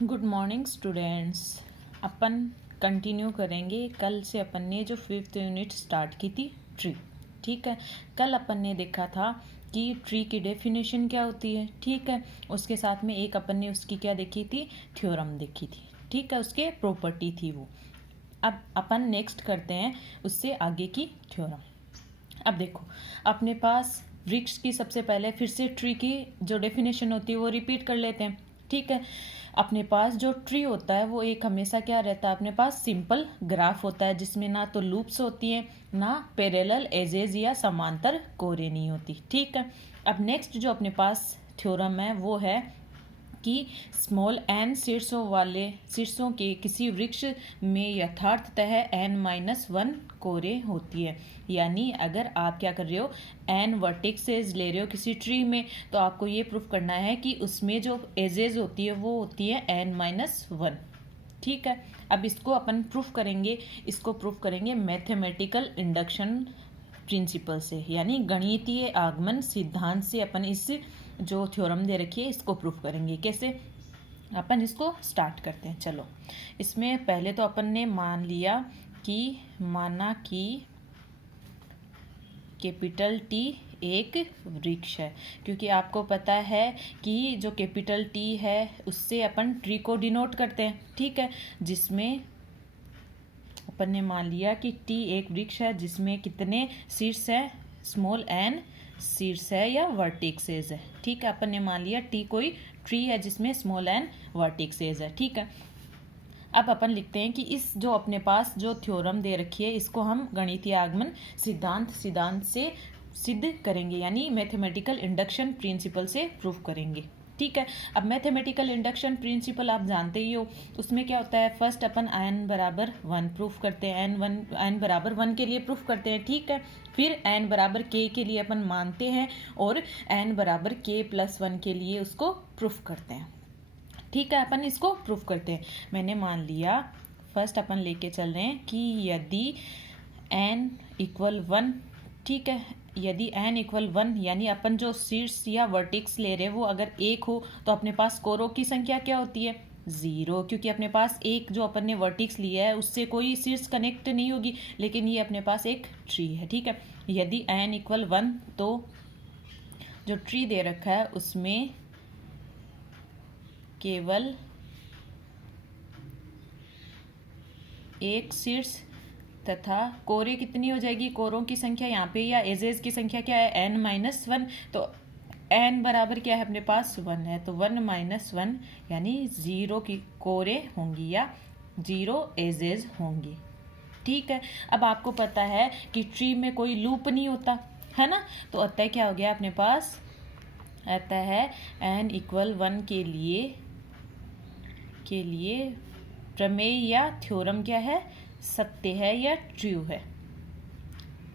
Good morning students. अपन continue करेंगे। कल से अपन ने जो 5th यूनिट स्टार्ट की थी ट्री। ठीक है, कल अपन ने देखा था कि ट्री की डेफिनेशन क्या होती है। ठीक है, उसके साथ में एक अपन ने उसकी क्या देखी थी, थ्योरम देखी थी। ठीक है, उसके प्रॉपर्टी थी वो। अब अपन नेक्स्ट करते हैं उससे आगे की थ्योरम। अब देखो, अपने पास वृक्ष की सबसे पहले फिर से ट्री की जो डेफिनेशन होती है वो रिपीट कर लेते हैं। ठीक है, अपने पास जो ट्री होता है वो एक हमेशा क्या रहता है, अपने पास सिंपल ग्राफ होता है जिसमें ना तो लूप्स होती हैं ना पैरेलल एजेज या समांतर कोरे नहीं होती। ठीक है, अब नेक्स्ट जो अपने पास थ्योरम है वो है कि स्मॉल एन शीर्षों के किसी वृक्ष में यथार्थतः n-1 कोरे होती है। यानी अगर आप क्या कर रहे हो, n वर्टिसेस ले रहे हो किसी ट्री में, तो आपको ये प्रूफ करना है कि उसमें जो एजेस होती है वो होती है n-1। ठीक है, अब इसको अपन प्रूफ करेंगे, इसको प्रूफ करेंगे मैथमेटिकल इंडक्शन प्रिंसिपल से, यानी गणितीय आगमन सिद्धांत से। अपन इस जो थ्योरम दे रखी है इसको प्रूफ करेंगे। कैसे, अपन इसको स्टार्ट करते हैं। चलो, इसमें पहले तो अपन ने माना कि कैपिटल टी एक वृक्ष है, क्योंकि आपको पता है कि जो कैपिटल टी है उससे अपन ट्री को डिनोट करते हैं। ठीक है, जिसमें अपन ने मान लिया कि टी एक वृक्ष है जिसमें कितने शीर्ष है, स्मॉल एन शीर्ष है या वर्टिसेस है। ठीक है, अपन ने मान लिया टी कोई ट्री है जिसमें स्मॉल एन वर्टिसेस है। ठीक है, अब अपन लिखते हैं कि इस जो अपने पास जो थ्योरम दे रखी है इसको हम गणितीय आगमन सिद्धांत से सिद्ध करेंगे, यानी मैथमेटिकल इंडक्शन प्रिंसिपल से प्रूफ करेंगे। ठीक है, अब मैथमेटिकल इंडक्शन प्रिंसिपल आप जानते ही हो, उसमें क्या होता है, फर्स्ट अपन n बराबर 1 प्रूफ करते हैं, n बराबर 1 के लिए प्रूफ करते हैं। ठीक है, फिर n बराबर k के लिए अपन मानते हैं और n बराबर k+1 के लिए उसको प्रूफ करते हैं। ठीक है, अपन इसको प्रूफ करते हैं। मैंने मान लिया, फर्स्ट अपन लेके चल रहे हैं कि यदि n=1, ठीक है, यदि n=1 यानी अपन जो शीर्ष या वर्टिक्स ले रहे हैं वो अगर एक हो तो अपने पास कोरों की संख्या क्या होती है, 0, क्योंकि अपने पास एक जो अपन ने वर्टिक्स लिया है उससे कोई शीर्ष कनेक्ट नहीं होगी, लेकिन ये अपने पास एक ट्री है। ठीक है, यदि n=1 तो जो ट्री दे रखा है उसमें केवल एक शीर्ष तथा कोरे कितनी हो जाएगी, कोरों की संख्या यहाँ पे या एजेस की संख्या क्या है, n-1, तो n बराबर क्या है अपने पास 1 है, तो 1-1 यानी 0 की कोरे होंगी या 0 एजेस होंगी। ठीक है, अब आपको पता है कि ट्री में कोई लूप नहीं होता है ना, तो अतः क्या हो गया अपने पास, अतः n=1 के लिए प्रमेय या थ्योरम क्या है, सत्य है या ट्रू है।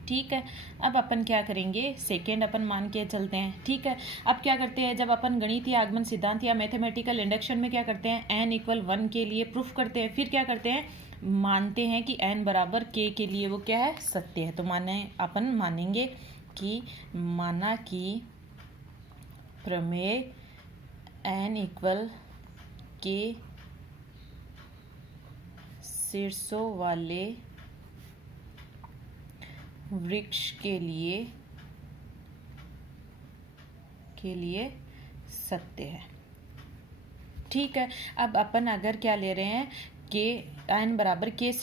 ठीक है, अब अपन क्या करेंगे, सेकेंड अपन मान के चलते हैं। ठीक है, अब क्या करते हैं, जब अपन गणितीय आगमन सिद्धांत या मैथमेटिकल इंडक्शन में क्या करते हैं, n=1 के लिए प्रूफ करते हैं, फिर क्या करते हैं, मानते हैं कि n बराबर k के लिए वो क्या है, सत्य है। तो अपन मानेंगे कि माना कि प्रमेय n=k शीर्षों वाले वृक्ष के लिए सत्य है। ठीक है, अब अपन अगर क्या ले रहे हैं कि n बराबर k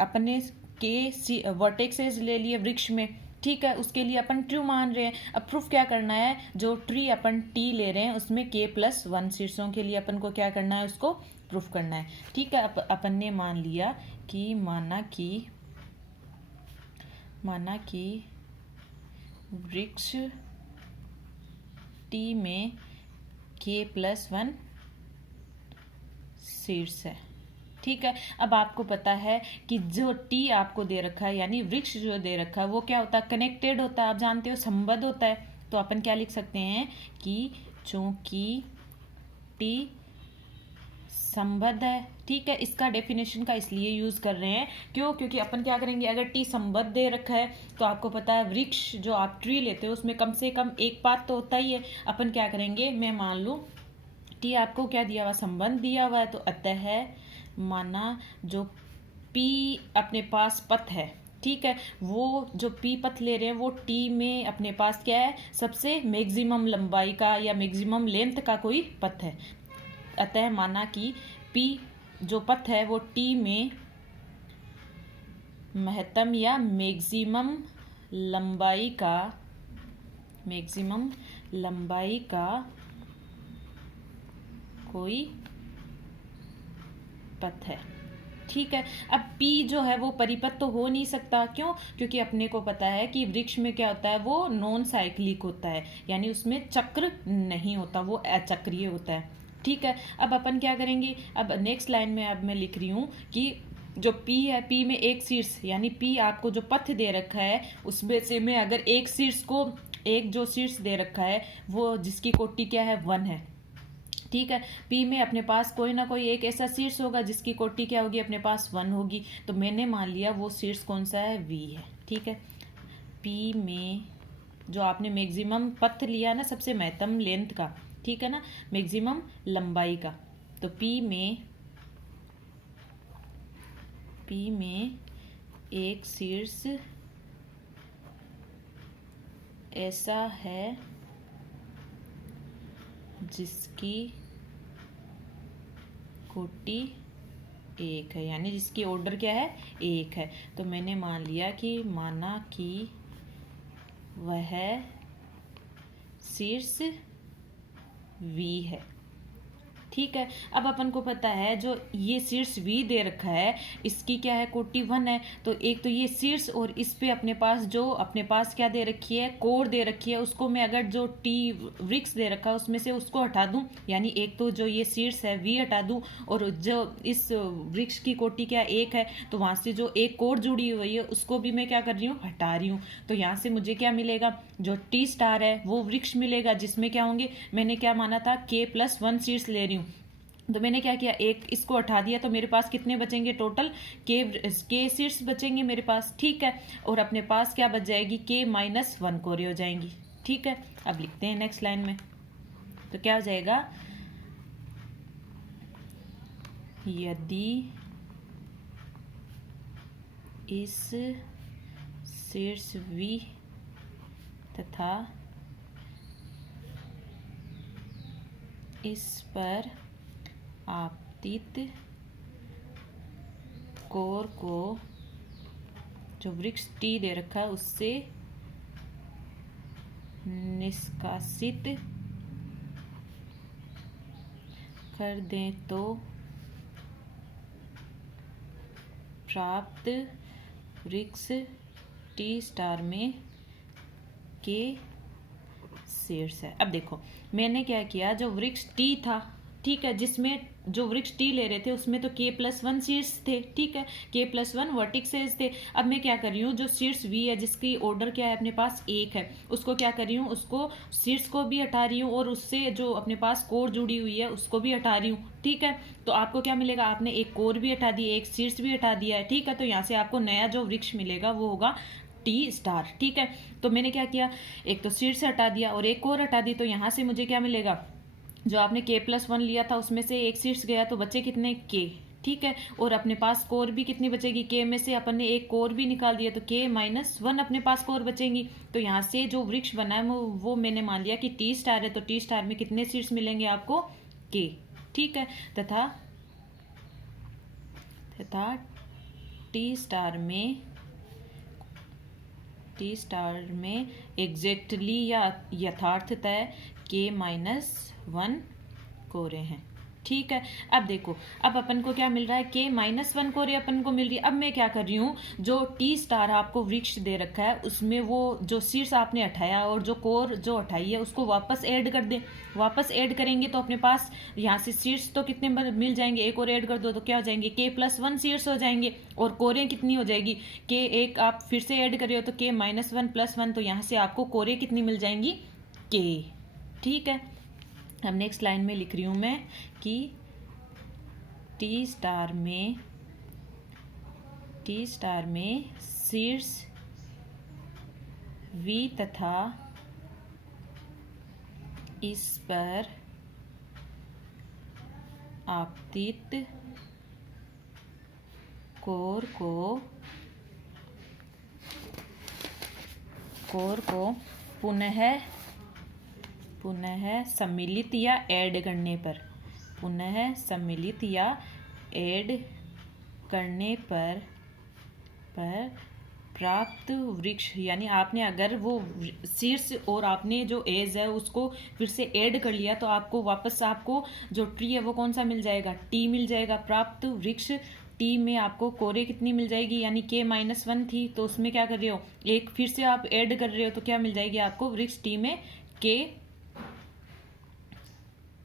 अपन ने k वर्टेक्सेस ले लिए वृक्ष में। ठीक है, उसके लिए अपन ट्रू मान रहे हैं। अब प्रूफ क्या करना है, जो ट्री अपन टी ले रहे हैं उसमें k+1 शीर्षों के लिए अपन को क्या करना है, उसको प्रूफ करना है। ठीक है, अपन ने मान लिया कि माना कि वृक्ष टी में k+1 शीर्ष है। ठीक है, अब आपको पता है कि जो टी आपको दे रखा है यानी वृक्ष जो दे रखा है वो क्या होता है, कनेक्टेड होता है, आप जानते हो, संबद्ध होता है। तो अपन क्या लिख सकते हैं कि चूंकि टी संबद्ध है। ठीक है, इसका डेफिनेशन का इसलिए यूज कर रहे हैं, क्योंकि अपन क्या करेंगे, अगर टी संबद्ध दे रखा है तो आपको पता है वृक्ष जो आप ट्री लेते हो उसमें कम से कम एक पाथ तो होता ही है। अपन क्या करेंगे, मैं मान लूँ टी आपको क्या दिया हुआ, संबंध दिया हुआ है, तो अतः माना जो पी अपने पास पथ है, ठीक है, वो जो पी पथ ले रहे हैं वो टी में अपने पास क्या है, सबसे मैक्सिमम लंबाई का या मैक्सिमम लेंथ का कोई पथ है। अतः माना कि पी जो पथ है वो टी में महत्तम या मैक्सिमम लंबाई का कोई पथ है, ठीक है। अब P जो है वो परिपथ तो हो नहीं सकता, क्यों? क्योंकि अपने को पता है कि वृक्ष में क्या होता है, वो नॉन साइक्लिक होता है, यानी उसमें चक्र नहीं होता, वो अचक्रीय होता है, ठीक है। अब अपन क्या करेंगे, अब नेक्स्ट लाइन में अब मैं लिख रही हूँ कि जो P है, P में एक शीर्ष, यानी P आपको जो पथ दे रखा है उसमें से मैं अगर एक शीर्ष को, एक जो शीर्ष दे रखा है वो जिसकी कोटि क्या है, 1 है, ठीक है। P में अपने पास कोई ना कोई एक ऐसा शीर्ष होगा जिसकी कोटि क्या होगी, अपने पास 1 होगी, तो मैंने मान लिया वो शीर्ष कौन सा है, V है, ठीक है। P में जो आपने मैक्सिमम पथ लिया ना, सबसे महत्तम लेंथ का, ठीक है ना, मैक्सिमम लंबाई का, तो P में एक शीर्ष ऐसा है जिसकी कोटि 1 है, यानी जिसकी ऑर्डर क्या है, 1 है, तो मैंने मान लिया कि माना कि वह शीर्ष V है, ठीक है। अब अपन को पता है जो ये शीर्ष V दे रखा है इसकी क्या है, कोटि 1 है, तो एक तो ये शीर्ष और इस पे अपने पास क्या दे रखी है, कोर दे रखी है, उसको मैं अगर जो टी वृक्ष दे रखा है उसमें से उसको हटा दूं, यानी एक तो जो ये शीर्ष है V हटा दूं और जो इस वृक्ष की कोटि क्या 1 है, तो वहां से जो एक कोर जुड़ी हुई है उसको भी मैं क्या कर रही हूँ, हटा रही हूँ, तो यहाँ से मुझे क्या मिलेगा, जो टी स्टार है वो वृक्ष मिलेगा जिसमें क्या होंगे, मैंने क्या माना था, K+1 शीर्ष ले रही हूँ, तो मैंने क्या किया, एक इसको हटा दिया, तो मेरे पास कितने बचेंगे, टोटल के शीर्ष बचेंगे मेरे पास, ठीक है, और अपने पास क्या बच जाएगी, K-1 कोरे हो जाएंगी, ठीक है। अब लिखते हैं नेक्स्ट लाइन में, तो क्या हो जाएगा, यदि इस शीर्ष V तथा इस पर आपतित कोर को जो वृक्ष टी दे रखा है उससे निष्कासित कर दें तो प्राप्त वृक्ष टी स्टार में के शीर्ष है। अब देखो मैंने क्या किया, जो वृक्ष टी था, ठीक है, जिसमें जो वृक्ष टी ले रहे थे उसमें तो K+1 शीर्ष थे, ठीक है, K+1 वर्टिसेस थे। अब मैं क्या कर रही हूँ, जो शीर्ष V है जिसकी ऑर्डर क्या है, अपने पास 1 है, उसको क्या कर रही हूँ, उसको शीर्ष को भी हटा रही हूँ और उससे जो अपने पास कोर जुड़ी हुई है उसको भी हटा रही हूँ, ठीक है। तो आपको क्या मिलेगा, आपने एक कोर भी हटा दी, एक शीर्ष भी हटा दिया है, ठीक है, तो यहाँ से आपको नया जो वृक्ष मिलेगा वो होगा टी स्टार, ठीक है। तो मैंने क्या किया, एक तो शीर्ष हटा दिया और एक कोर हटा दी, तो यहाँ से मुझे क्या मिलेगा, जो आपने K+1 लिया था उसमें से एक शीर्ष गया तो बचे कितने, K, ठीक है, और अपने पास कोर भी कितनी बचेगी, K में से अपन ने एक कोर भी निकाल दिया तो K-1 अपने पास कोर बचेंगी, तो यहाँ से जो वृक्ष बना है वो मैंने मान लिया कि टी स्टार है, तो टी स्टार में कितने शीर्ष मिलेंगे आपको, K, ठीक है, तथा टी स्टार में एग्जैक्टली या यथार्थतः K-1 कोरे हैं, ठीक है। अब देखो, अब अपन को क्या मिल रहा है, K-1 कोरे अपन को मिल रही है। अब मैं क्या कर रही हूँ, जो टी स्टार आपको वृक्ष दे रखा है उसमें वो जो शीर्ष आपने हटाया और जो कोर जो हटाई है उसको वापस ऐड कर दें, वापस ऐड करेंगे तो अपने पास यहाँ से शीर्ष तो कितने मिल जाएंगे, एक और ऐड कर दो तो क्या हो जाएंगे, K+1 शीर्ष हो जाएंगे, और कोरें कितनी हो जाएगी, K एक आप फिर से ऐड कर रहे हो तो K-1+1, तो यहाँ से आपको कोरें कितनी मिल जाएंगी, K, ठीक है। अब नेक्स्ट लाइन में लिख रही हूँ मैं कि टी स्टार में शीर्ष V तथा इस पर आपतित कोर को पुनः सम्मिलित या ऐड करने पर, पुनः सम्मिलित या ऐड करने पर प्राप्त वृक्ष, यानी आपने अगर वो सीड्स और आपने जो एज है उसको फिर से ऐड कर लिया तो आपको वापस आपको जो ट्री है वो कौन सा मिल जाएगा, टी मिल जाएगा। प्राप्त वृक्ष टी में आपको कोरे कितनी मिल जाएगी, यानी K-1 थी तो उसमें क्या कर रहे हो, एक फिर से आप ऐड कर रहे हो तो क्या मिल जाएगी आपको, वृक्ष टी में K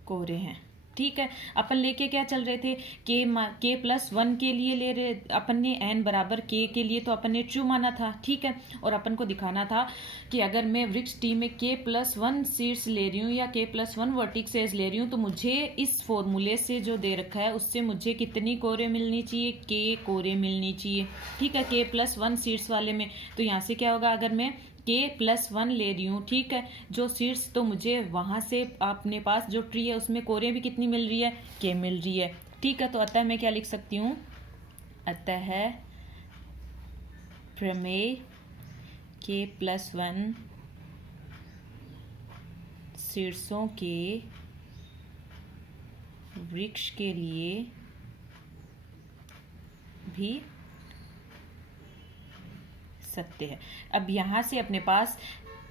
कोरे हैं। ठीक है, अपन लेके क्या चल रहे थे, K+1 के लिए ले रहे अपन ने, n बराबर K के लिए तो अपन ने ट्रू माना था। ठीक है, और अपन को दिखाना था कि अगर मैं वृक्ष टी में K+1 सीड्स ले रही हूँ या K+1 वर्टिसेस ले रही हूँ तो मुझे इस फॉर्मूले से जो दे रखा है उससे मुझे कितनी कोरे मिलनी चाहिए, K कोरे मिलनी चाहिए। ठीक है, K+1 सीड्स वाले में तो यहाँ से क्या होगा, अगर मैं K+1 ले रही हूँ, ठीक है, जो सीड्स, तो मुझे वहाँ से अपने पास जो ट्री है उसमें कोरे भी कितनी मिल रही है, K मिल रही है। ठीक है, तो अतः मैं क्या लिख सकती हूँ, अतः प्रमेय K+1 सीड्सों के वृक्ष के लिए भी सत्य है। अब यहाँ से अपने पास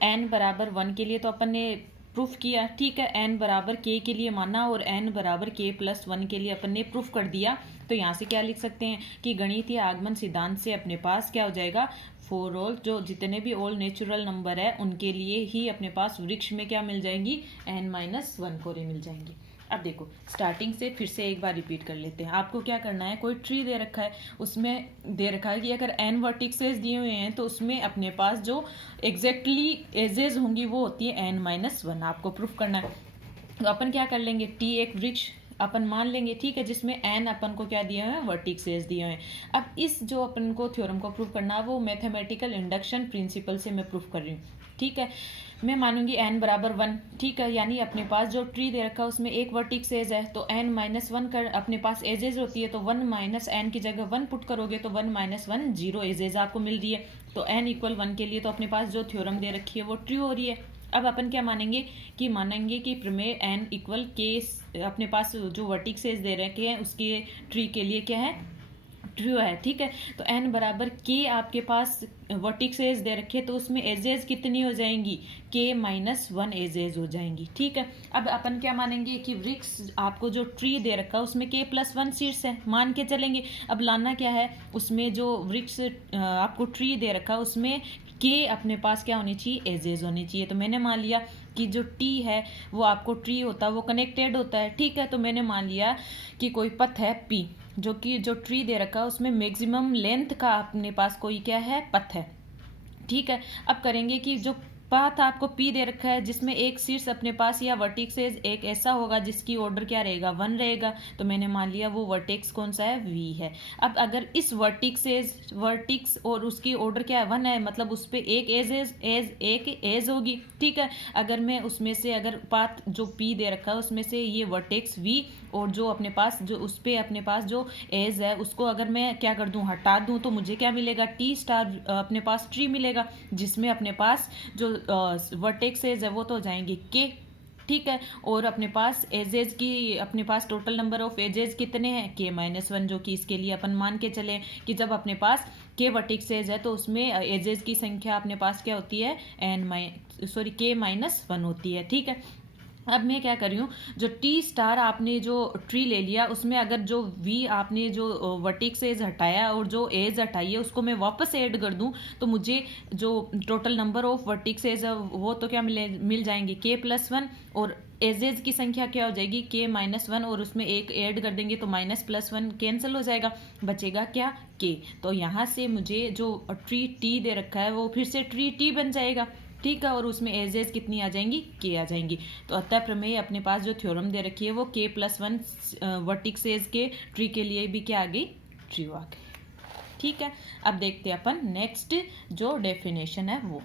n बराबर 1 के लिए तो अपन ने प्रूफ किया। ठीक है, n बराबर k के लिए माना और n बराबर K+1 के लिए अपन ने प्रूफ कर दिया। तो यहाँ से क्या लिख सकते हैं कि गणितीय आगमन सिद्धांत से अपने पास क्या हो जाएगा, फॉर ऑल, जो जितने भी ऑल नेचुरल नंबर है उनके लिए ही अपने पास वृक्ष में क्या मिल जाएंगी, n-1 कोरे मिल जाएंगी। अब देखो स्टार्टिंग से फिर से एक बार रिपीट कर लेते हैं। आपको क्या करना है, कोई ट्री दे रखा है, उसमें दे रखा है कि अगर n वर्टिसेस दिए हुए हैं तो उसमें अपने पास जो एग्जैक्टली एजेस होंगी वो होती है n-1, आपको प्रूफ करना है। तो अपन क्या कर लेंगे, t एक वृक्ष अपन मान लेंगे, ठीक है, जिसमें n अपन को क्या दिए हैं, वर्टिसेस दिए हैं। अब इस जो अपन को थ्योरम को प्रूफ करना है वो मैथमेटिकल इंडक्शन प्रिंसिपल से मैं प्रूफ कर रही हूँ। ठीक है, मैं मानूंगी n बराबर 1। ठीक है, यानी अपने पास जो ट्री दे रखा है उसमें एक वर्टिक्स एज है तो n-1 कर अपने पास एजेज होती है तो 1 माइनस n की जगह 1 पुट करोगे तो 1-1 0 एजेज आपको मिल रही है। तो n=1 के लिए तो अपने पास जो थ्योरम दे रखी है वो ट्रू हो रही है। अब अपन क्या मानेंगे कि प्रमेय n=k, अपने पास जो वर्टिसेस दे रखे हैं उसके ट्री के लिए क्या है, ट्रू है। ठीक है, तो n बराबर k आपके पास वर्टिसेस दे रखे तो उसमें एजेस कितनी हो जाएंगी, K-1 एजेस हो जाएंगी। ठीक है, अब अपन क्या मानेंगे कि वृक्ष आपको जो ट्री दे रखा है उसमें K+1 सीड्स है, मान के चलेंगे। अब लाना क्या है, उसमें जो वृक्ष आपको ट्री दे रखा है उसमें K अपने पास क्या होनी चाहिए, एजेस होनी चाहिए। तो मैंने मान लिया कि जो T है वो आपको ट्री होता है वो कनेक्टेड होता है। ठीक है, तो मैंने मान लिया कि कोई पथ है P, जो कि जो ट्री दे रखा है उसमें मैक्सिमम लेंथ का अपने पास कोई क्या है, पथ है। ठीक है, अब करेंगे कि जो पाथ आपको P दे रखा है जिसमें एक शीर्ष अपने पास या वर्टिसेस एक ऐसा होगा जिसकी ऑर्डर क्या रहेगा, 1 रहेगा। तो मैंने मान लिया वो वर्टेक्स कौन सा है, V है। अब अगर इस वर्टिक्स और उसकी ऑर्डर क्या है, 1 है, मतलब उस पर एक एज होगी। ठीक है, अगर मैं उसमें से अगर पाथ जो P दे रखा है उसमें से ये वर्टेक्स V और जो अपने पास जो उस पर अपने पास जो एज है उसको अगर मैं क्या कर दूं, हटा दूं, तो मुझे क्या मिलेगा, T* अपने पास ट्री मिलेगा जिसमें अपने पास जो वर्टेक्स एज है वो तो हो जाएंगे K। ठीक है, और अपने पास एजेज की अपने पास टोटल नंबर ऑफ एजेज कितने हैं, K-1, जो कि इसके लिए अपन मान के चले कि जब अपने पास K वर्टेक्स एज है तो उसमें एजेज की संख्या अपने पास क्या होती है, K-1 होती है। ठीक है, अब मैं क्या कर रही हूँ, जो T* आपने जो ट्री ले लिया उसमें अगर जो V आपने जो वर्टेक्स एज हटाया और जो एज हटाई है उसको मैं वापस ऐड कर दूं तो मुझे जो total number of vertex edge है वो तो क्या मिल जाएंगे, K+1, और एजेज की संख्या क्या हो जाएगी, K-1, और उसमें एक ऐड कर देंगे तो -+1 कैंसिल हो जाएगा, बचेगा क्या, K। तो यहाँ से मुझे जो ट्री T दे रखा है वो फिर से ट्री T बन जाएगा। ठीक है, और उसमें एजेस कितनी आ जाएंगी, K आ जाएंगी। तो अतः प्रमेय अपने पास जो थ्योरम दे रखी है वो K+1 वर्टिसेस के ट्री के लिए भी क्या आ गई, ट्रू आ गई। ठीक है, अब देखते हैं अपन नेक्स्ट जो डेफिनेशन है वो।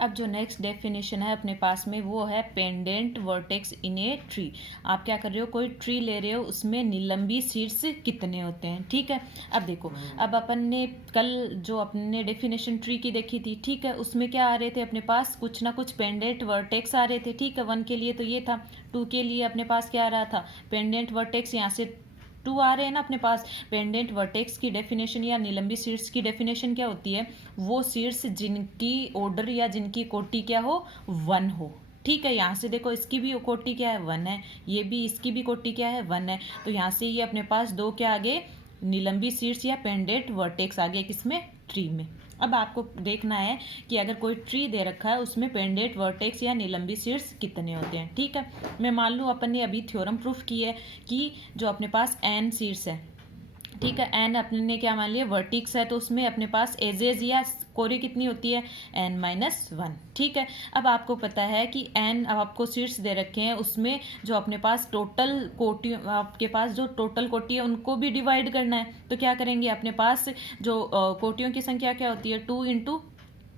अब जो नेक्स्ट डेफिनेशन है अपने पास में वो है pendant vertex in a tree. आप क्या कर रहे हो, कोई ट्री ले रहे हो, उसमें निलंबी सीड्स कितने होते हैं। ठीक है, अब देखो, अब अपन ने कल जो अपने डेफिनेशन ट्री की देखी थी, ठीक है, उसमें क्या आ रहे थे अपने पास, कुछ ना कुछ पेंडेंट वर्टेक्स आ रहे थे। ठीक है, 1 के लिए तो ये था, 2 के लिए अपने पास क्या आ रहा था, पेंडेंट वर्टेक्स, यहाँ से 2 आ रहे हैं ना अपने पास। पेंडेंट वर्टेक्स की डेफिनेशन या निलंबी सीड्स की डेफिनेशन क्या होती है, वो सीड्स जिनकी ऑर्डर या जिनकी कोटि क्या हो, 1 हो। ठीक है, यहाँ से देखो, इसकी भी कोटि क्या है, 1 है, ये भी, इसकी भी कोटि क्या है, 1 है। तो यहाँ से ये अपने पास 2 क्या आ गए, निलंबी सीड्स या पेंडेंट वर्टेक्स आ गए, किसमें, ट्री में। अब आपको देखना है कि अगर कोई ट्री दे रखा है, उसमें पेंडेंट वर्टेक्स या निलंबी सीड्स कितने होते हैं। ठीक है, मैं मान लूँ अपन ने अभी थ्योरम प्रूफ की है कि जो अपने पास n सीड्स है, ठीक है, n अपने ने क्या मान लिया, वर्टिक्स है, तो उसमें अपने पास एजेज या कोरी कितनी होती है, n-1। ठीक है, अब आपको पता है कि n, अब आपको सीट्स दे रखे हैं, उसमें जो अपने पास टोटल कोटि, आपके पास जो टोटल कोटि है उनको भी डिवाइड करना है। तो क्या करेंगे, अपने पास जो कोटियों की संख्या क्या होती है, 2 इंटू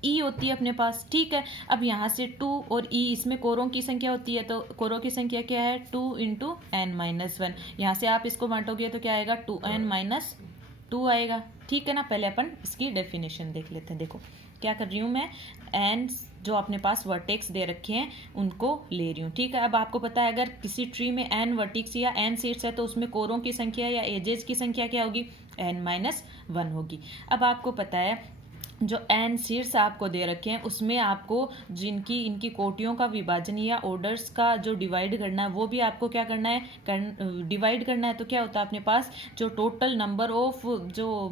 ई होती है अपने पास। ठीक है, अब यहाँ से 2 और ई, इसमें कोरों की संख्या होती है, तो कोरों की संख्या क्या है, 2 इंटू n-1। यहाँ से आप इसको बांटोगे तो क्या आएगा, 2n-2 आएगा। ठीक है ना, पहले अपन इसकी डेफिनेशन देख लेते हैं। देखो क्या कर रही हूँ मैं, n जो अपने पास वर्टेक्स दे रखे हैं उनको ले रही हूँ। ठीक है, अब आपको पता है अगर किसी ट्री में n वर्टेक्स या n सीड्स है तो उसमें कोरों की संख्या या एजेस की संख्या क्या होगी, n-1 होगी। अब आपको पता है जो n सीड्स आपको दे रखे हैं उसमें आपको जिनकी इनकी कोटियों का विभाजन या ऑर्डर्स का जो डिवाइड करना है वो भी आपको क्या करना है, डिवाइड करना है। तो क्या होता है अपने पास, जो टोटल नंबर ऑफ जो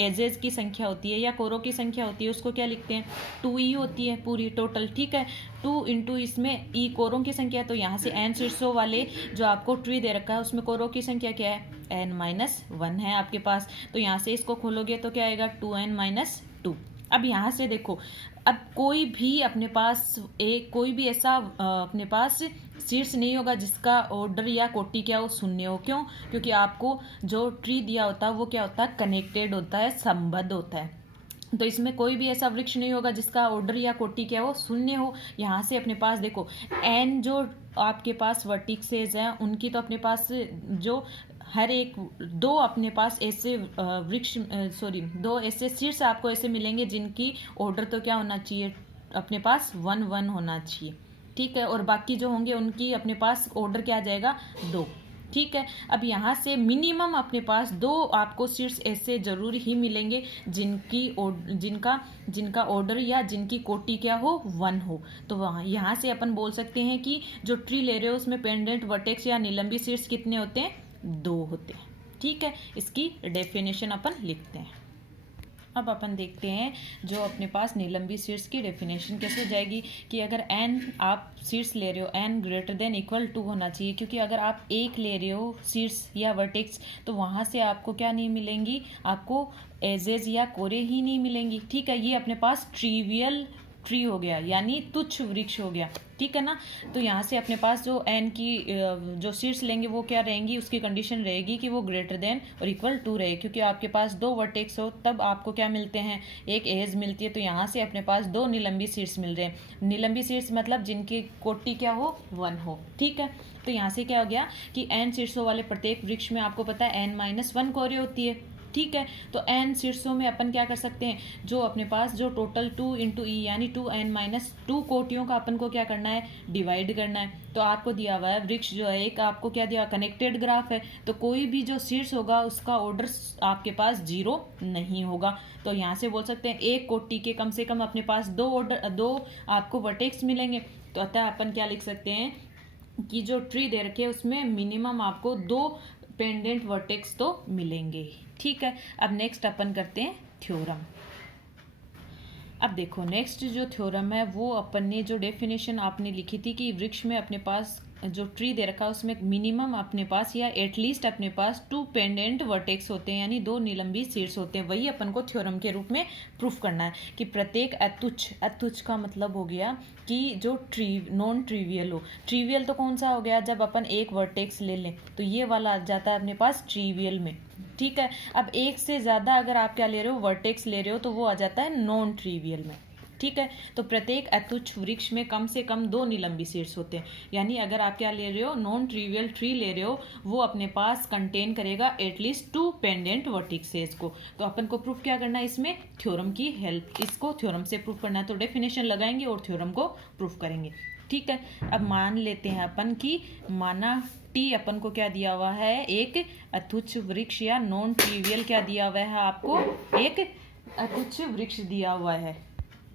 एजेस की संख्या होती है या कोरों की संख्या होती है उसको क्या लिखते हैं, 2e होती है पूरी टोटल। ठीक है, 2 इंटू इसमें e कोरों की संख्या, तो यहाँ से n सीड्सों वाले जो आपको ट्री दे रखा है उसमें कोरों की संख्या क्या है, n-1 है आपके पास। तो यहाँ से इसको खोलोगे तो क्या आएगा, 2n-2। अब यहाँ से देखो, अब कोई भी अपने पास कोई भी ऐसा अपने पास सीड्स नहीं होगा जिसका ऑर्डर या कोटि क्या हो, शून्य हो। क्यों, क्योंकि आपको जो ट्री दिया होता है वो क्या होता है, कनेक्टेड होता है, संबद्ध होता है। तो इसमें कोई भी ऐसा वृक्ष नहीं होगा जिसका ऑर्डर या कोटि क्या हो, शून्य हो। यहाँ से अपने पास देखो, n जो आपके पास वर्टिक्सेस हैं उनकी तो अपने पास जो हर एक 2 अपने पास ऐसे वृक्ष, सॉरी 2 ऐसे सीड्स आपको ऐसे मिलेंगे जिनकी ऑर्डर तो क्या होना चाहिए, अपने पास 1-1 होना चाहिए। ठीक है, और बाकी जो होंगे उनकी अपने पास ऑर्डर क्या आ जाएगा, 2। ठीक है, अब यहाँ से मिनिमम अपने पास 2 आपको सीड्स ऐसे जरूर ही मिलेंगे जिनका ऑर्डर या जिनकी कोटि क्या हो, 1 हो। तो वहाँ यहाँ से अपन बोल सकते हैं कि जो ट्री ले रहे हो उसमें पेंडेंट वर्टेक्स या निलंबी सीड्स कितने होते हैं, 2 होते हैं। ठीक है, इसकी डेफिनेशन अपन लिखते हैं। अब अपन देखते हैं जो अपने पास निलंबी सीड्स की डेफिनेशन कैसे हो जाएगी, कि अगर n आप सीड्स ले रहे हो, n greater than equal to होना चाहिए, क्योंकि अगर आप 1 ले रहे हो सीड्स या वर्टेक्स तो वहाँ से आपको क्या नहीं मिलेंगी, आपको एजेज या कोरे ही नहीं मिलेंगी। ठीक है, ये अपने पास ट्रिवियल ट्री हो गया, यानी तुच्छ वृक्ष हो गया। ठीक है ना, तो यहाँ से अपने पास जो n की जो सीड्स लेंगे वो क्या रहेंगी, उसकी कंडीशन रहेगी कि वो ग्रेटर देन और इक्वल टू रहे, क्योंकि आपके पास 2 वर्टेक्स हो तब आपको क्या मिलते हैं, एक एज मिलती है। तो यहाँ से अपने पास 2 निलंबी सीड्स मिल रहे हैं। निलंबी सीड्स मतलब जिनकी कोटि क्या हो, 1 हो। ठीक है, तो यहाँ से क्या हो गया कि n सीड्सों वाले प्रत्येक वृक्ष में आपको पता है n-1 कोरे होती है। ठीक है, तो n शीर्षों में अपन क्या कर सकते हैं, जो अपने पास जो टोटल 2 इंटू ई यानी 2n-2 कोटियों का अपन को क्या करना है, डिवाइड करना है। तो आपको दिया हुआ है वृक्ष जो है एक, आपको क्या दिया, कनेक्टेड ग्राफ है, तो कोई भी जो शीर्ष होगा उसका ऑर्डर आपके पास 0 नहीं होगा। तो यहाँ से बोल सकते हैं एक कोटि के कम से कम अपने पास 2 आपको वर्टेक्स मिलेंगे। तो अतः अपन क्या लिख सकते हैं कि जो ट्री दे रखे हैं उसमें मिनिमम आपको 2 पेंडेंट वर्टेक्स तो मिलेंगे। ठीक है, अब नेक्स्ट अपन करते हैं थ्योरम। अब देखो नेक्स्ट जो थ्योरम है वो अपन ने जो डेफिनेशन आपने लिखी थी कि वृक्ष में अपने पास जो ट्री दे रखा है उसमें मिनिमम अपने पास या एटलीस्ट अपने पास 2 पेंडेंट वर्टेक्स होते हैं, यानी 2 निलंबी शीर्ष होते हैं। वही अपन को थ्योरम के रूप में प्रूफ करना है कि प्रत्येक अतुच्छ का मतलब हो गया कि जो नॉन ट्रिवियल हो। ट्रिवियल तो कौन सा हो गया, जब अपन एक वर्टेक्स ले लें तो ये वाला आ जाता है अपने पास ट्रिवियल में। ठीक है, अब एक से ज़्यादा अगर आप क्या ले रहे हो, वर्टेक्स ले रहे हो, तो वो आ जाता है नॉन ट्रिवियल में। ठीक है। तो प्रत्येक अतुच्छ वृक्ष में कम से कम 2 निलंबी शीर्ष होते हैं, यानी अगर आप क्या ले रहे हो, नॉन ट्रिवियल ट्री ले रहे हो, वो अपने पास कंटेन करेगा एटलीस्ट 2 पेंडेंट वर्टिसेस को। तो अपन को प्रूफ क्या करना है, इसमें थ्योरम की हेल्प, इसको थ्योरम से प्रूफ करना है। तो डेफिनेशन लगाएंगे और थ्योरम को प्रूफ करेंगे, ठीक है। अब मान लेते हैं अपन की, माना टी अपन को क्या दिया हुआ है, एक अतुच्छ वृक्ष या नॉन ट्रिवियल क्या दिया हुआ है आपको, एक अतुच्छ वृक्ष दिया हुआ है।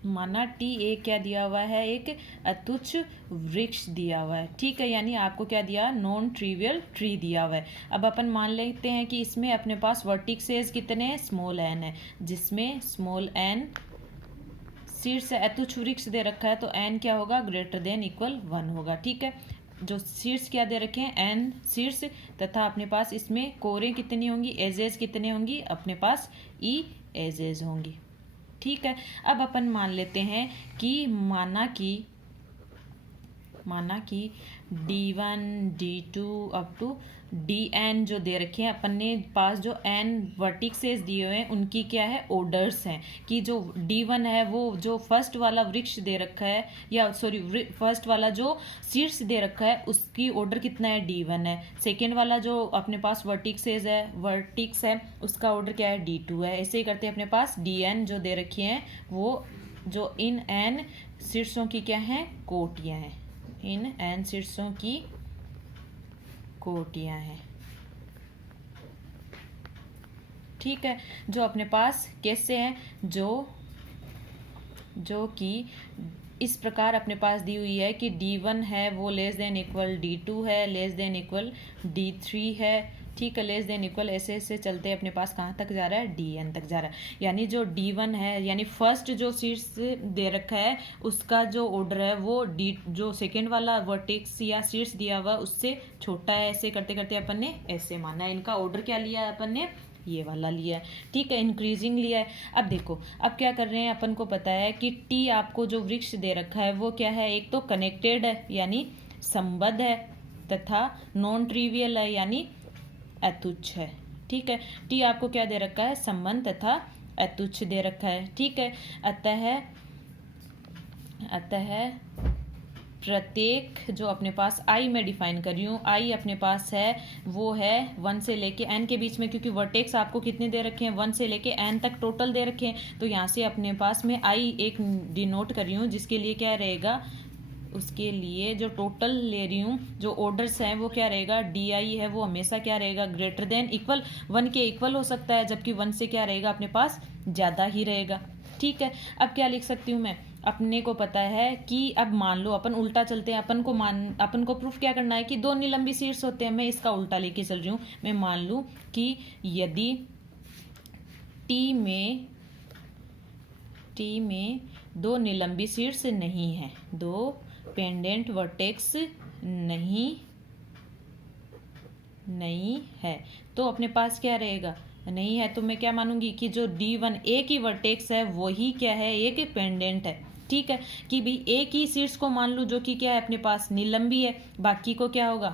माना टी एक क्या दिया हुआ है, एक अतुच्छ वृक्ष दिया हुआ है, ठीक है। यानी आपको क्या दिया, नॉन ट्रिवियल ट्री दिया हुआ है। अब अपन मान लेते हैं कि इसमें अपने पास वर्टिसेस कितने, स्मॉल एन है, जिसमें स्मॉल एन शीर्ष अतुच्छ वृक्ष दे रखा है, तो एन क्या होगा, ग्रेटर देन इक्वल 1 होगा, ठीक है। जो शीर्ष क्या दे रखे हैं, एन शीर्ष, तथा अपने पास इसमें कोरें कितनी होंगी, एजेस कितने होंगी, अपने पास ई एजेस होंगी, ठीक है। अब अपन मान लेते हैं कि माना कि D1 D2 up to DN जो दे रखे हैं, अपन ने पास जो N वर्टिसेस दिए हुए हैं उनकी क्या है, ऑर्डर्स हैं, कि जो D1 है वो जो फर्स्ट वाला वृक्ष दे रखा है, या सॉरी फर्स्ट वाला जो शीर्ष दे रखा है उसकी ऑर्डर कितना है, D1 है। सेकेंड वाला जो अपने पास वर्टिक्स है उसका ऑर्डर क्या है, D2 है। ऐसे ही करते हैं, अपने पास DN जो दे रखी हैं वो जो इन N शीर्षों की क्या है, कोटियाँ हैं, इन N शीर्षों की कोटियाँ हैं, ठीक है। जो अपने पास कैसे हैं, जो कि इस प्रकार अपने पास दी हुई है कि D1 है वो लेस देन इक्वल D2 है, लेस देन इक्वल D3 है, ठीक है, लेस देन इक्वल, ऐसे ऐसे चलते अपने पास कहाँ तक जा रहा है, DN तक जा रहा है। यानी जो D1 है, यानी फर्स्ट जो शीर्ष दे रखा है उसका जो ऑर्डर है वो जो सेकेंड वाला वर्टेक्स या शीर्ष दिया हुआ उससे छोटा है। ऐसे करते करते अपन ने ऐसे माना है, इनका ऑर्डर क्या लिया है अपन ने, ये वाला लिया है, ठीक है, इंक्रीजिंग लिया है। अब देखो, अब क्या कर रहे हैं, अपन को पता है कि टी आपको जो वृक्ष दे रखा है वो क्या है, एक तो कनेक्टेड है यानी संबद्ध है, तथा नॉन ट्रिवियल है यानी अतुच्छ है, ठीक है। टी आपको क्या दे रखा है, संबंध तथा अतुच्छ दे रखा है, ठीक है। अतः प्रत्येक जो अपने पास आई में डिफाइन कर रही हूँ, आई अपने पास है वो है 1 से लेके n के बीच में, क्योंकि वर्टेक्स आपको कितने दे रखे हैं, 1 से लेके n तक टोटल दे रखे हैं। तो यहाँ से अपने पास में आई एक डिनोट कर रही हूँ, जिसके लिए क्या रहेगा, उसके लिए जो टोटल ले रही हूँ, जो ऑर्डर्स हैं वो क्या रहेगा, DI है वो हमेशा क्या रहेगा, ग्रेटर देन इक्वल 1 के इक्वल हो सकता है, जबकि 1 से क्या रहेगा, अपने पास ज़्यादा ही रहेगा, ठीक है। अब क्या लिख सकती हूँ मैं, अपने को पता है कि अब मान लो अपन उल्टा चलते हैं, अपन को प्रूफ क्या करना है कि 2 निलंबी शीर्ष होते हैं। मैं इसका उल्टा लेके चल रही हूँ, मैं मान लूँ कि यदि टी में 2 निलंबी शीर्ष नहीं है, 2 पेंडेंट वर्टेक्स नहीं है, तो अपने पास क्या रहेगा, नहीं है, तो मैं क्या मानूंगी कि जो D1 एक ही वर्टेक्स है वही क्या है, एक पेंडेंट है, ठीक है। कि भी एक ही शीर्ष को मान लूँ जो कि क्या है, अपने पास निलंबी है, बाकी को क्या होगा,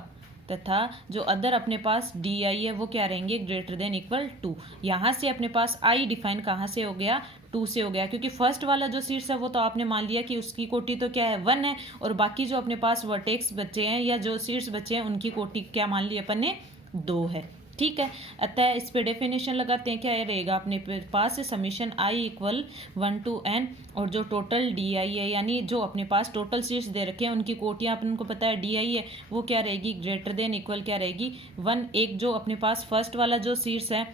तथा जो अदर अपने पास DI है वो क्या रहेंगे, ग्रेटर देन इक्वल 2। यहाँ से अपने पास I डिफाइन कहाँ से हो गया, 2 से हो गया, क्योंकि फर्स्ट वाला जो शीर्ष है वो तो आपने मान लिया कि उसकी कोटि तो क्या है, 1 है, और बाकी जो अपने पास वर्टेक्स बचे हैं या जो शीर्ष बचे हैं उनकी कोटि क्या मान ली अपन ने, 2 है, ठीक है। अतः इस पे डेफिनेशन लगाते हैं, क्या रहेगा अपने पास, summation I equal 1 to n, और जो टोटल DI है यानी जो अपने पास टोटल शीर्ष दे रखे हैं उनकी कोटियाँ अपन को पता है DI है, वो क्या रहेगी, ग्रेटर देन इक्वल क्या रहेगी 1। एक जो अपने पास फर्स्ट वाला जो शीर्ष है,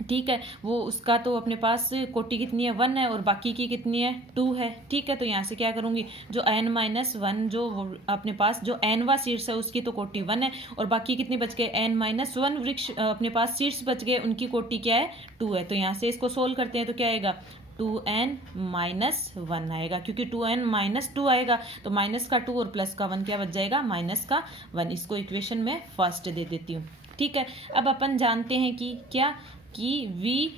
ठीक है, वो उसका तो अपने पास कोटि कितनी है, 1 है, और बाकी की कितनी है, 2 है, ठीक है। तो यहाँ से क्या करूँगी, जो n-1 जो अपने पास जो nवा शीर्ष है उसकी तो कोटि 1 है, और बाकी कितने बच गए, n-1 वृक्ष अपने पास शीर्ष बच गए, उनकी कोटि क्या है, 2 है। तो यहाँ से इसको सोल्व करते हैं तो क्या आएगा, 2n-1 आएगा, क्योंकि 2n-2 आएगा तो माइनस का 2 और प्लस का 1 क्या बच जाएगा, माइनस का 1। इसको इक्वेशन में फर्स्ट दे देती हूँ, ठीक है। अब अपन जानते हैं कि क्या, कि वी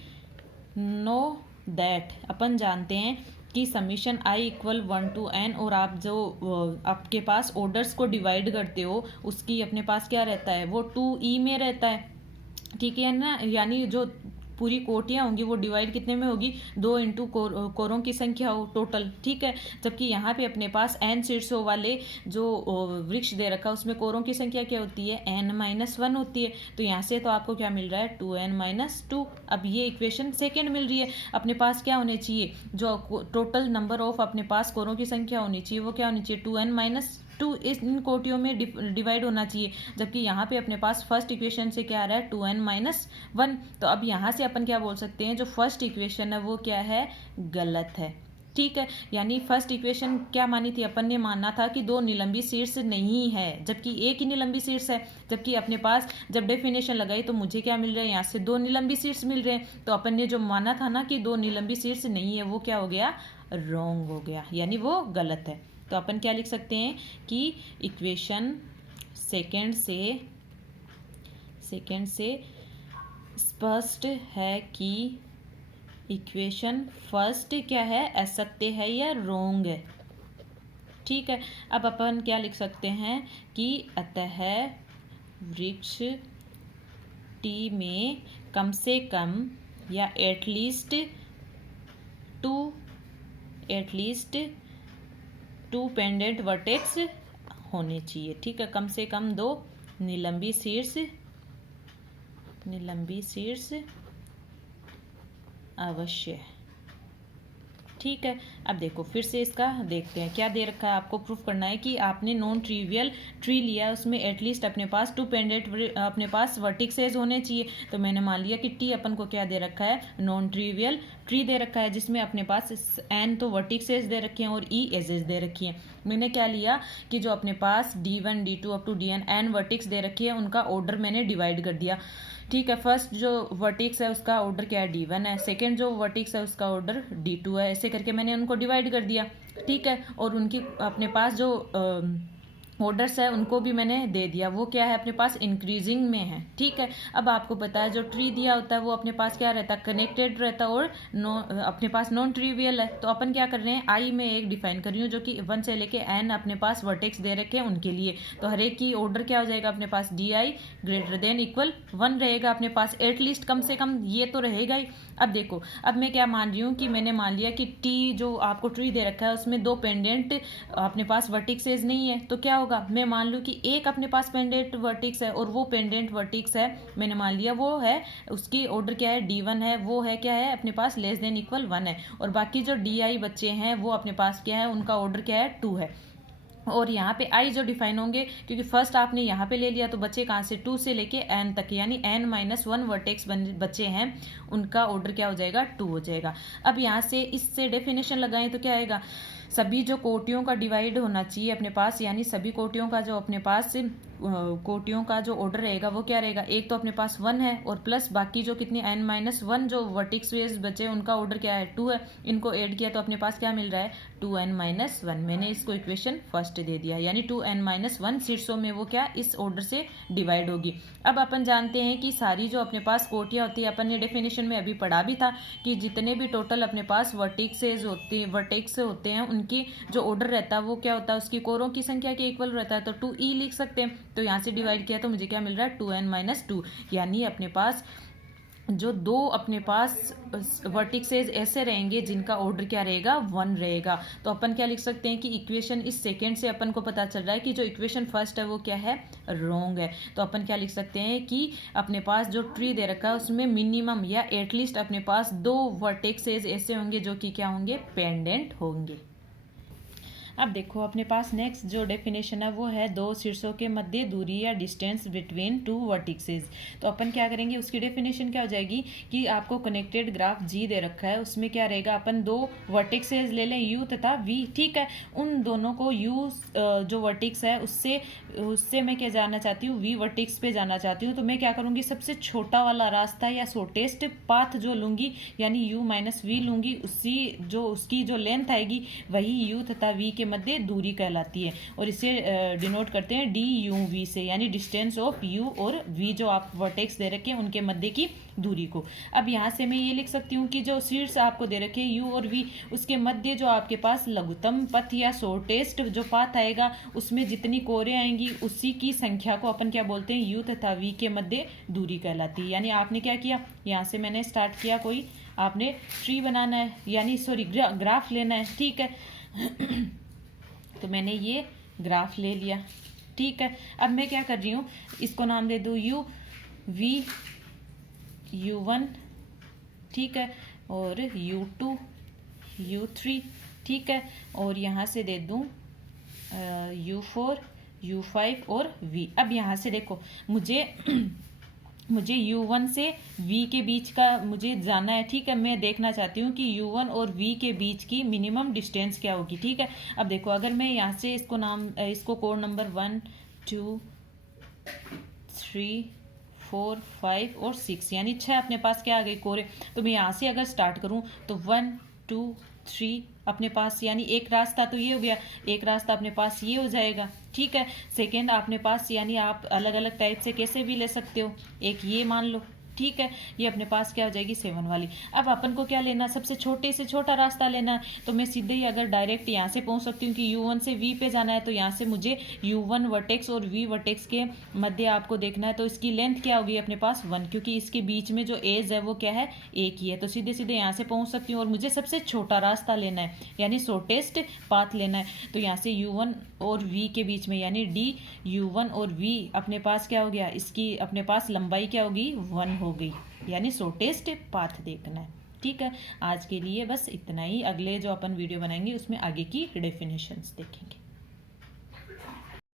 नो दैट, अपन जानते हैं कि summation I equal 1 to n, और आप जो आपके पास ऑर्डर्स को डिवाइड करते हो उसकी अपने पास क्या रहता है, वो 2e में रहता है, ठीक है ना। यानी जो पूरी कोटियाँ होंगी वो डिवाइड कितने में होगी, 2 इंटू कोरों की संख्या हो टोटल, ठीक है। जबकि यहाँ पे अपने पास n शीर्षों वाले जो वृक्ष दे रखा है उसमें कोरों की संख्या क्या होती है, n-1 होती है। तो यहाँ से तो आपको क्या मिल रहा है, 2n-2। अब ये इक्वेशन सेकेंड मिल रही है। अपने पास क्या होने चाहिए, जो टोटल नंबर ऑफ अपने पास कोरों की संख्या होनी चाहिए वो क्या होनी चाहिए, 2n-2 इन कोटियों में डिवाइड होना चाहिए। जबकि यहाँ पे अपने पास फर्स्ट इक्वेशन से क्या आ रहा है, 2n-1। तो अब यहाँ से अपन क्या बोल सकते हैं, जो फर्स्ट इक्वेशन है वो क्या है, गलत है, ठीक है। यानी फर्स्ट इक्वेशन क्या मानी थी अपन ने, मानना था कि 2 निलंबी शीर्ष नहीं है, जबकि एक ही निलंबी शीर्ष है। जबकि अपने पास जब डेफिनेशन लगाई तो मुझे क्या मिल रहा है, यहाँ से 2 निलंबी शीर्ष मिल रहे हैं। तो अपन ने जो माना था ना कि 2 निलंबी शीर्ष नहीं है, वो क्या हो गया, रॉन्ग हो गया, यानी वो गलत है। तो अपन क्या लिख सकते हैं कि इक्वेशन सेकेंड से स्पष्ट है कि इक्वेशन फर्स्ट क्या है, असत्य है या रोंग है, ठीक है। अब अपन क्या लिख सकते हैं कि अतः वृक्ष टी में कम से कम या एटलीस्ट टू पेंडेंट वर्टेक्स होने चाहिए, ठीक है। कम से कम 2 निलंबी शीर्ष अवश्य है, ठीक है। अब देखो फिर से इसका देखते हैं क्या दे रखा है। आपको प्रूफ करना है कि आपने नॉन ट्रिवियल ट्री लिया, उसमें एटलीस्ट अपने पास 2 पेंडेंट अपने पास वर्टिसेस होने चाहिए। तो मैंने मान लिया कि टी अपन को क्या दे रखा है, नॉन ट्रिवियल ट्री दे रखा है, जिसमें अपने पास n तो वर्टिसेस दे रखे हैं और e एजेस दे रखी हैं। मैंने क्या लिया कि जो अपने पास d1 d2 up to dn n vertices दे रखी है, उनका ऑर्डर मैंने डिवाइड कर दिया, ठीक है। फर्स्ट जो वर्टिक्स है उसका ऑर्डर क्या है, d1 है। सेकंड जो वर्टिक्स है उसका ऑर्डर d2 है। ऐसे करके मैंने उनको डिवाइड कर दिया, ठीक है। और उनकी अपने पास जो ऑर्डर्स है उनको भी मैंने दे दिया, वो क्या है अपने पास इंक्रीजिंग में है, ठीक है। अब आपको पता है जो ट्री दिया होता है वो अपने पास क्या रहता है, कनेक्टेड रहता है और अपने पास नॉन ट्रिवियल है। तो अपन क्या कर रहे हैं, आई में एक डिफाइन कर रही हूँ जो कि 1 से लेके n अपने पास वर्टेक्स दे रखे हैं उनके लिए। तो हर एक की ऑर्डर क्या हो जाएगा, अपने पास di ग्रेटर देन इक्वल 1 रहेगा अपने पास, एटलीस्ट कम से कम ये तो रहेगा ही। अब देखो, अब मैं क्या मान रही हूँ कि मैंने मान लिया कि टी जो आपको ट्री दे रखा है उसमें 2 पेंडेंट अपने पास वर्टिक्सेस नहीं है। तो क्या होगा, मैं मान लूँ कि एक अपने पास पेंडेंट वर्टिक्स है और वो पेंडेंट वर्टिक्स है, मैंने मान लिया वो है, उसकी ऑर्डर क्या है, d1 है, वो है क्या है अपने पास लेस देन इक्वल 1 है। और बाकी जो di बच्चे हैं वो अपने पास क्या है, उनका ऑर्डर क्या है, 2 है। और यहाँ पे आई जो डिफाइन होंगे, क्योंकि फर्स्ट आपने यहाँ पे ले लिया तो बच्चे कहाँ से, 2 से लेके n तक, यानी n-1 वर्टेक्स बच्चे हैं, उनका ऑर्डर क्या हो जाएगा, 2 हो जाएगा। अब यहाँ से इससे डेफिनेशन लगाएं तो क्या आएगा, सभी जो कोटियों का डिवाइड होना चाहिए अपने पास, यानी सभी कोटियों का जो अपने पास कोटियों का जो ऑर्डर रहेगा वो क्या रहेगा, एक तो अपने पास 1 है और प्लस बाकी जो कितनी n-1 जो वर्टिक्स वेज बचे उनका ऑर्डर क्या है, 2 है। इनको ऐड किया तो अपने पास क्या मिल रहा है, 2n-1। मैंने इसको इक्वेशन फर्स्ट दे दिया, यानी 2n-1 शीर्षों में वो क्या इस ऑर्डर से डिवाइड होगी। अब अपन जानते हैं कि सारी जो अपने पास कोटियाँ होती है, अपन ने डेफिनेशन में अभी पढ़ा भी था कि जितने भी टोटल अपने पास वर्टिक्स होते हैं उनकी जो ऑर्डर रहता है वो क्या होता है, उसकी कोरों की संख्या के इक्वल रहता है। तो 2e लिख सकते हैं। तो यहाँ से डिवाइड किया तो मुझे क्या मिल रहा है, 2n-2, यानी अपने पास जो 2 अपने पास वर्टिक्सेस ऐसे रहेंगे जिनका ऑर्डर क्या रहेगा, 1 रहेगा। तो अपन क्या लिख सकते हैं कि इक्वेशन इस सेकेंड से अपन को पता चल रहा है कि जो इक्वेशन फर्स्ट है वो क्या है, रॉन्ग है। तो अपन क्या लिख सकते हैं कि अपने पास जो ट्री दे रखा है उसमें मिनिमम या एटलीस्ट अपने पास 2 वर्टिक्सेस ऐसे होंगे जो कि क्या होंगे, पेंडेंट होंगे। अब देखो अपने पास नेक्स्ट जो डेफिनेशन है वो है 2 शीर्षों के मध्य दूरी या डिस्टेंस बिटवीन 2 वर्टिक्सेस। तो अपन क्या करेंगे, उसकी डेफिनेशन क्या हो जाएगी कि आपको कनेक्टेड ग्राफ जी दे रखा है, उसमें क्या रहेगा, अपन 2 वर्टिक्सेस ले लें u तथा v, ठीक है। उन दोनों को u जो वर्टिक्स है उससे मैं क्या जाना चाहती हूँ, v वर्टिक्स पे जाना चाहती हूँ। तो मैं क्या करूँगी, सबसे छोटा वाला रास्ता या शॉर्टेस्ट पाथ जो लूँगी, यानी u-v लूँगी, उसकी जो लेंथ आएगी वही u तथा v के मध्य दूरी कहलाती है, और इसे डिनोट करते हैं डी यू वी से, यानी डिस्टेंस ऑफ यू और वी जो आप वर्टेक्स दे रखे हैं उनके मध्य की दूरी को। अब यहाँ से मैं ये लिख सकती हूँ कि जो शीर्ष आपको दे रखे हैं यू और वी, उसके मध्य जो आपके पास लघुत्तम पथ या शॉर्टेस्ट जो पाथ आएगा उसमें जितनी कोरें आएंगी उसी की संख्या को अपन क्या बोलते हैं, यू तथा वी के मध्य दूरी कहलाती है। यानी आपने क्या किया, यहाँ से मैंने स्टार्ट किया, कोई आपने ट्री बनाना है, यानी सॉरी ग्राफ लेना है, ठीक है। तो मैंने ये ग्राफ ले लिया, ठीक है। अब मैं क्या कर रही हूँ, इसको नाम दे दूँ यू वी u1, ठीक है, और u2 u3, ठीक है, और यहाँ से दे दूँ u4 u5 और v। अब यहाँ से देखो मुझे u1 से v के बीच का मुझे जाना है, ठीक है। मैं देखना चाहती हूँ कि u1 और v के बीच की मिनिमम डिस्टेंस क्या होगी, ठीक है। अब देखो अगर मैं यहाँ से इसको कोड नंबर 1 2 3 4 5 और 6 यानी 6 अपने पास क्या आ गई कोरे। तो मैं यहाँ से अगर स्टार्ट करूँ तो 1 2 3 अपने पास, यानी एक रास्ता तो ये हो गया, एक रास्ता अपने पास ये हो जाएगा, ठीक है। सेकेंड अपने पास, यानी आप अलग अलग टाइप से कैसे भी ले सकते हो, एक ये मान लो, ठीक है, ये अपने पास क्या हो जाएगी 7 वाली। अब अपन को क्या लेना, सबसे छोटे से छोटा रास्ता लेना है। तो मैं सीधे ही अगर डायरेक्ट यहाँ से पहुँच सकती हूँ कि u1 से v पे जाना है, तो यहाँ से मुझे u1 वर्टेक्स और v वर्टेक्स के मध्य आपको देखना है, तो इसकी लेंथ क्या होगी अपने पास 1, क्योंकि इसके बीच में जो एज है वो क्या है, एक ही है। तो सीधे सीधे यहाँ से पहुँच सकती हूँ और मुझे सबसे छोटा रास्ता लेना है, यानी शॉर्टेस्ट पाथ लेना है। तो यहाँ से u1 और v के बीच में, यानी d u1 और v अपने पास क्या हो गया, इसकी अपने पास लंबाई क्या होगी 1 हो गई, यानी शॉर्टेस्ट पाथ देखना है, ठीक है। आज के लिए बस इतना ही, अगले जो अपन वीडियो बनाएंगे उसमें आगे की डेफिनेशंस देखेंगे।